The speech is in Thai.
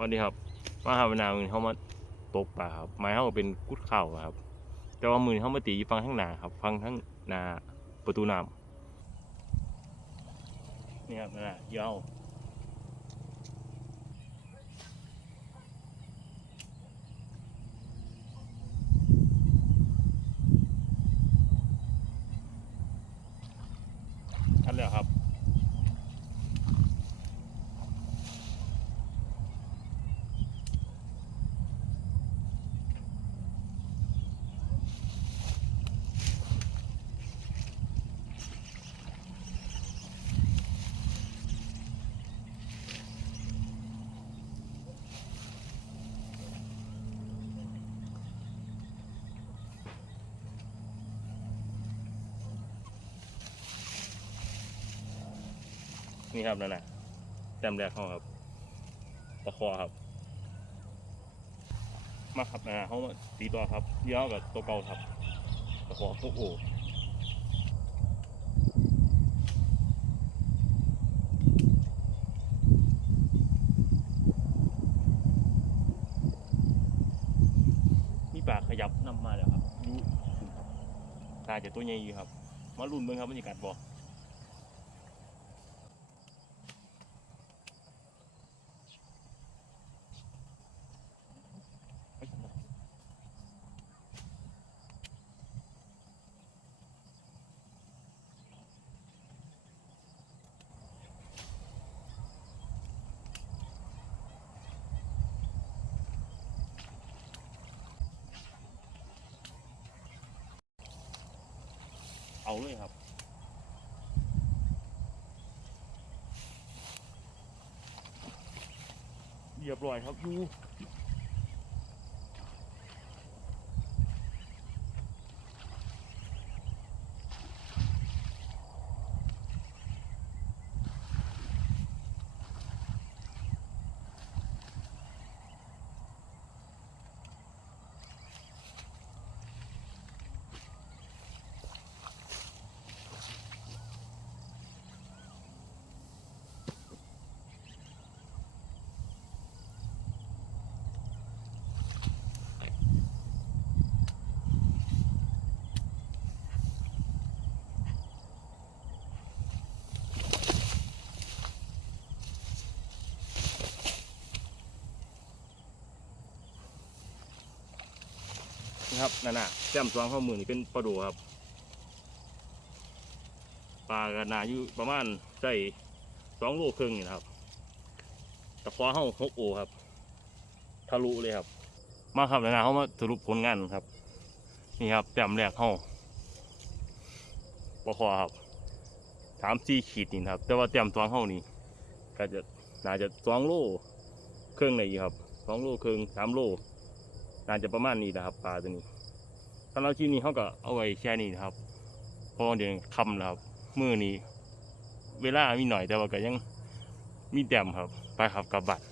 สวัสดีครับมาหาวนาวมือเขามาตกปลาครับไม้เขาก็เป็นกุดข่าวครับ แต่ว่ามือเขามาตีฟังทั้งนาครับ ฟังทั้งนาประตูน้ำนี่ครับนั่นน่ะยาว นี่ครับนั่นน่ะแต้มแรกเขาครับ ตะคอครับ มาครับนะเขาตีตัวครับเยาวกับตัวเก่าครับ ตะคอโอ้โหมีปลาขยับนำมาแล้วครับอยูน่าจะตัวใหญ่อยู่ครับ มาลุ้นเบิ่งครับบรรยากาศบ่ เอาเลยครับเรียบร้อยครับอยู นะครับนั่นน่ะแจ่มสวางข้อมือนี่เป็นปลาดูครับปลากระนาอยู่ประมาณใส่สองโลครึ่งนี่นะครับตะควาเข้าหกโอครับทะลุเลยครับ มาครับแล้วนะเขามาสรุปผลงานครับ นี่ครับแต้มแรกเข้าปลาคอครับสามสี่ขีดนี่นครับ แต่ว่าแต้มสวางเข้านี่ก็จะน่าจะสองโลครึ่งเลยครับสองโลครึ่งสามโล น่าจะประมาณนี้นะครับปลาตัวนี้สำหรับที่นี้เขาก็เอาไว้แค่นี้นะครับเพราะว่าเดี๋ยวคำนะครับมือนี้ เวลามีหน่อยแต่ว่าก็ยังมีแต้มครับ ไปครับกลับบัตร